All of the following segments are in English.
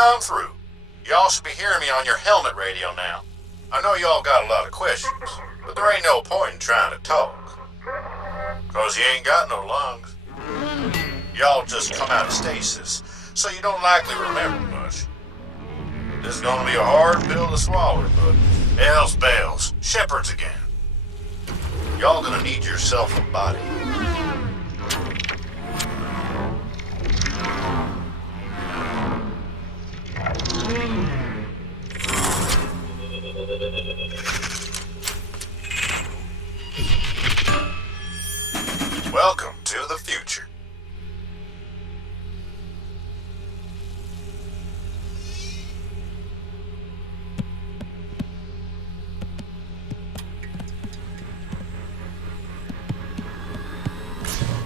on through. Y'all should be hearing me on your helmet radio now. I know y'all got a lot of questions, but there ain't no point in trying to talk. 'Cause you ain't got no lungs. Y'all just come out of stasis, so you don't likely remember much. This is gonna be a hard pill to swallow, but hell's bells, shepherds again. Y'all gonna need yourself a body. Welcome to the future.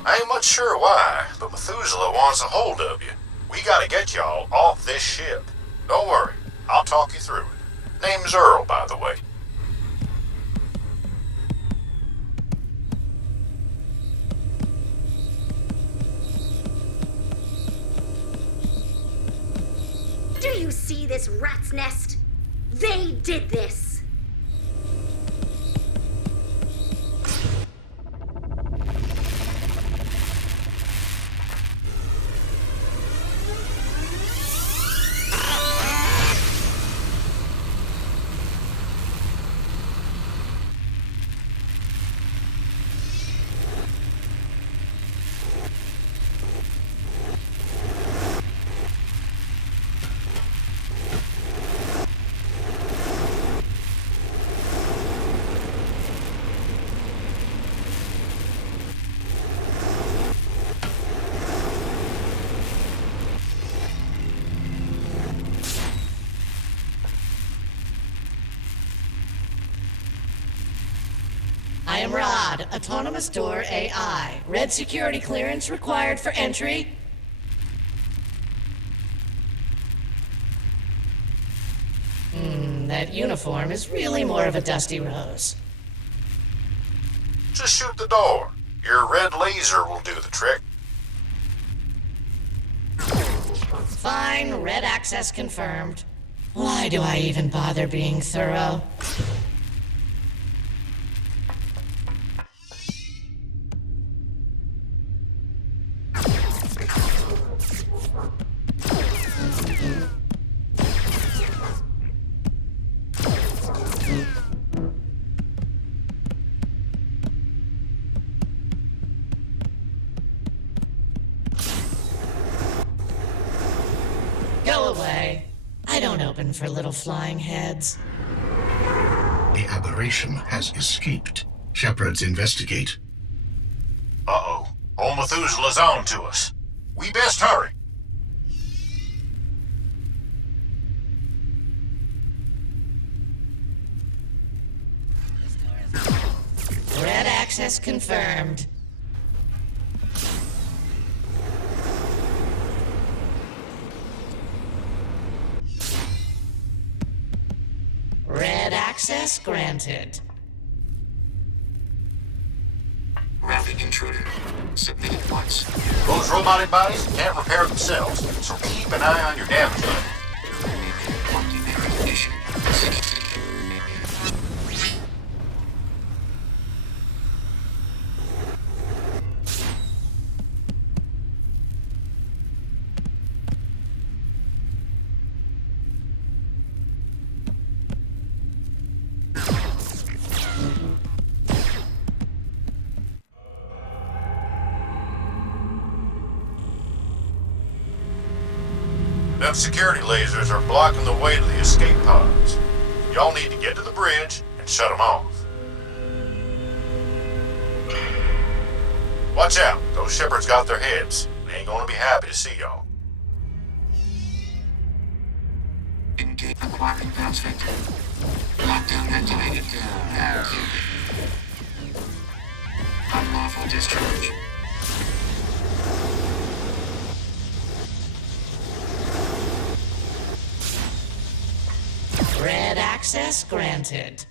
I ain't much sure why, but Methuselah wants a hold of you. We gotta get y'all off this ship. Don't worry, I'll talk you through it. Name's Earl, by the way. Do you see this rat's nest? They did this! I am Rod, Autonomous Door AI. Red security clearance required for entry. That uniform is really more of a dusty rose. Just shoot the door. Your red laser will do the trick. Fine, red access confirmed. Why do I even bother being thorough? Go away. I don't open for little flying heads. The aberration has escaped. Shepherds investigate. Uh-oh. Old Methuselah's on to us. We best hurry. Red access confirmed. Red access granted. Rapid intruder. Submitted once. Those robotic bodies can't repair themselves, so keep an eye on your damage limit. Ordinary issue. Them security lasers are blocking the way to the escape pods. Y'all need to get to the bridge and shut them off. Watch out, those shepherds got their heads. They ain't gonna be happy to see y'all. Engage acquiring pass vector. Lockdown activated. Unlawful discharge. Red access granted.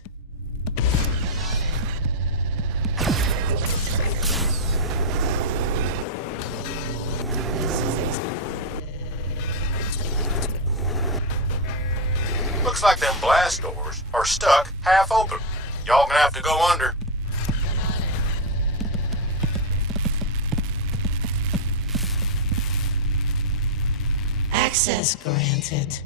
Looks like them blast doors are stuck half open. Y'all gonna have to go under. Access granted.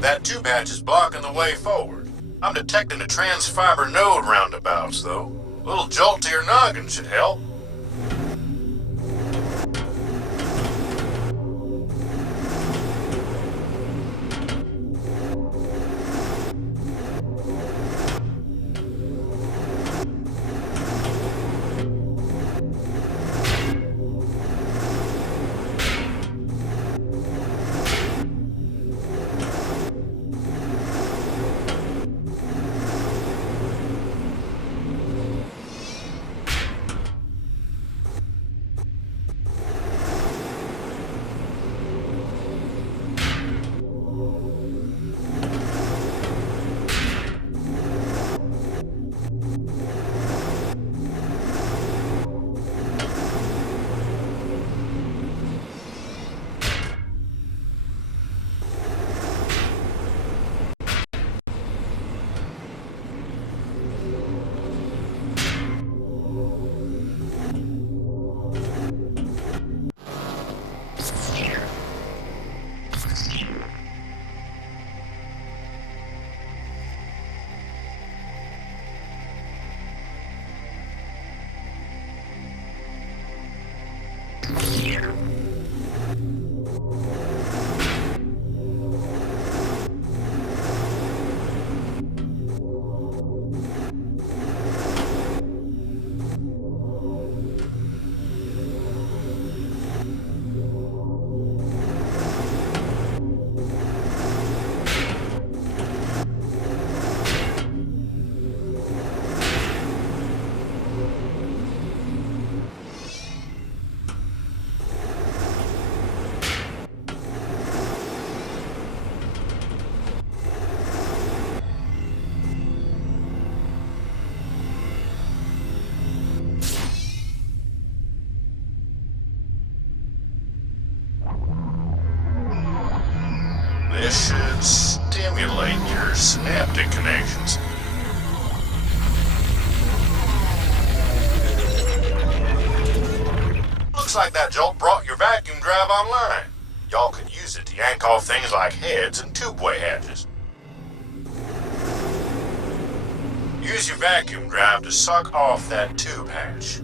That tube hatch is blocking the way forward. I'm detecting a transfiber node roundabouts, though. A little jolt to your noggin should help. This should stimulate your synaptic connections. Looks like that jolt brought your vacuum drive online. Y'all could use it to yank off things like heads and tubeway hatches. Use your vacuum drive to suck off that tube hatch.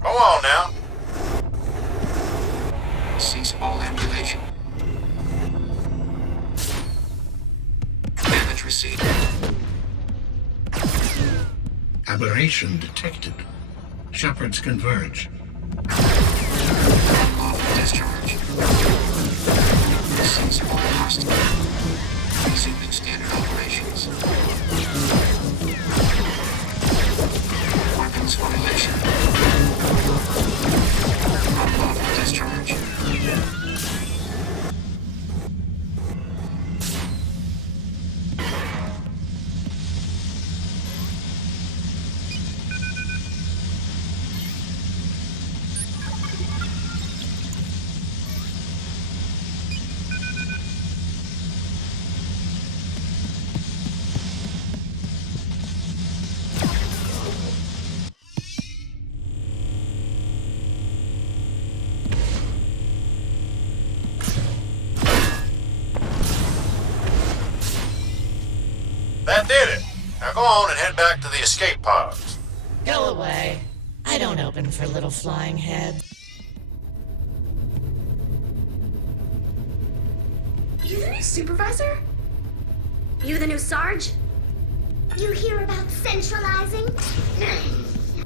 Go on now. Cease all ambulation. Damage received. Aberration detected. Shepherds converge. Unlawful discharge. Cease all hostile. Resuming standard operations. Weapons violation. Unlawful discharge. head back to the escape pods. Go away. I don't open for little flying heads. You the new supervisor? You the new Sarge? You hear about centralizing?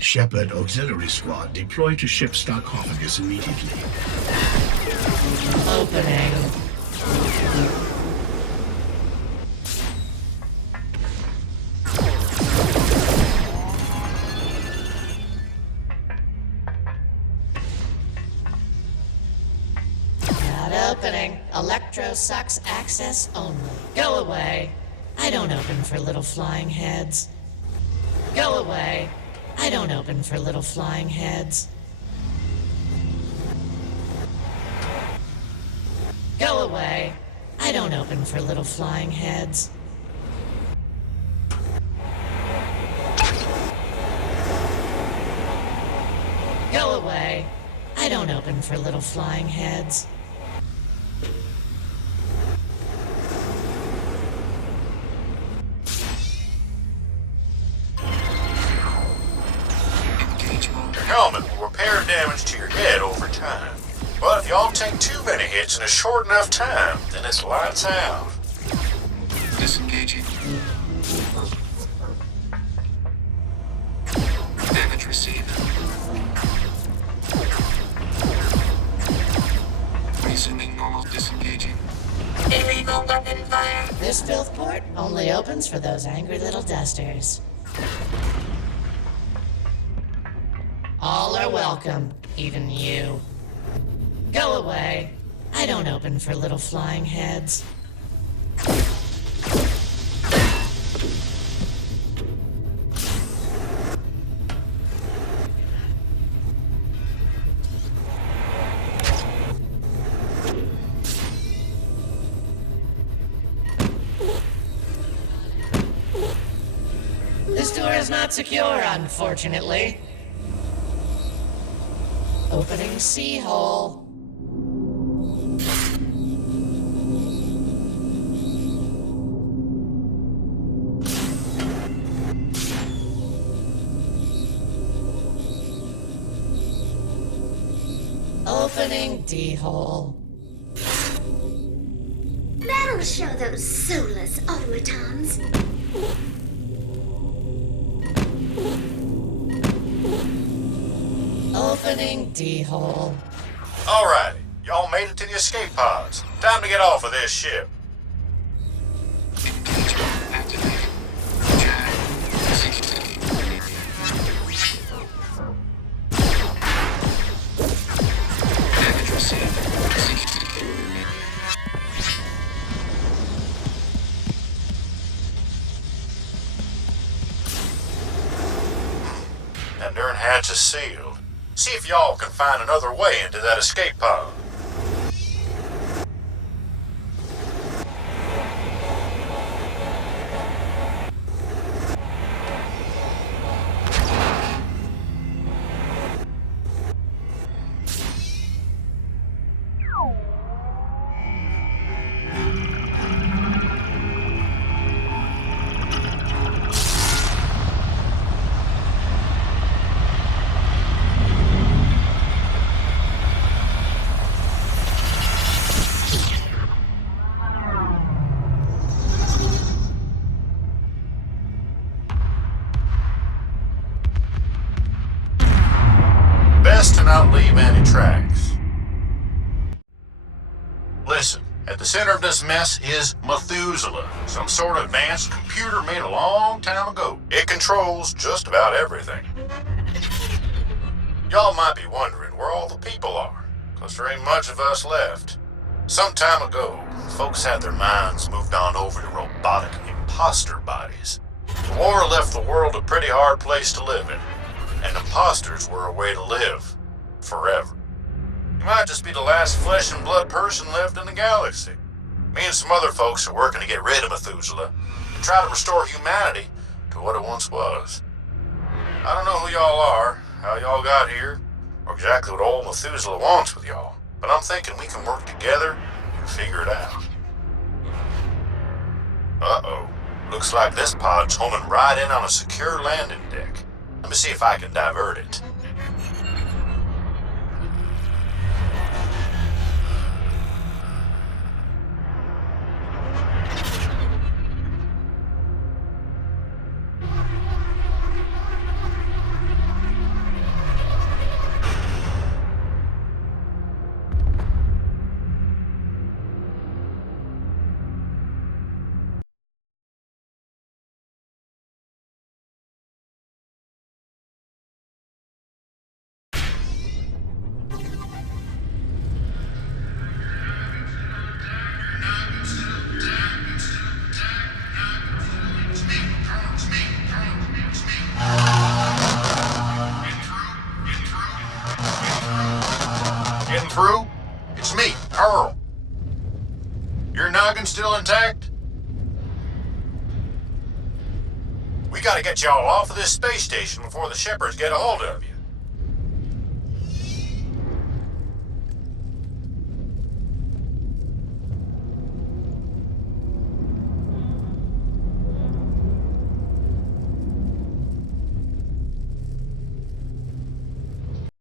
Shepard Auxiliary Squad deploy to ship sarcophagus immediately. Opening. Not opening. Electro sucks access only. Go away. I don't open for little flying heads. Go away. I don't open for little flying heads. Go away. I don't open for little flying heads. Go away. I don't open for little flying heads. Your helmet will repair damage to your head over time. But if y'all take too many hits in a short enough time, then it's lights out. Disengaging. Damage received. Resuming normal disengaging. Illegal weapon fire. This filth port only opens for those angry little dusters. All are welcome, even you. Go away. I don't open for little flying heads. This door is not secure, unfortunately. Opening C-hole. Opening D-hole. That'll show those soulless automatons. Opening D-hole. Alrighty, y'all made it to the escape pods. Time to get off of this ship. Engagement activated. Jag 60. Damage received. 60. That darn hatch is sealed. See if y'all can find another way into that escape pod. Best to not leave any tracks. Listen, at the center of this mess is Methuselah, some sort of advanced computer made a long time ago. It controls just about everything. Y'all might be wondering where all the people are, 'cause there ain't much of us left. Some time ago, folks had their minds moved on over to robotic imposter bodies. The war left the world a pretty hard place to live in, and imposters were a way to live forever. You might just be the last flesh and blood person left in the galaxy. Me and some other folks are working to get rid of Methuselah and try to restore humanity to what it once was. I don't know who y'all are, how y'all got here, or exactly what old Methuselah wants with y'all, but I'm thinking we can work together and figure it out. Uh-oh. Looks like this pod's homing right in on a secure landing deck. Let me see if I can divert it. Getting through? It's me, Earl. Your noggin still intact? We gotta get y'all off of this space station before the shepherds get a hold of you.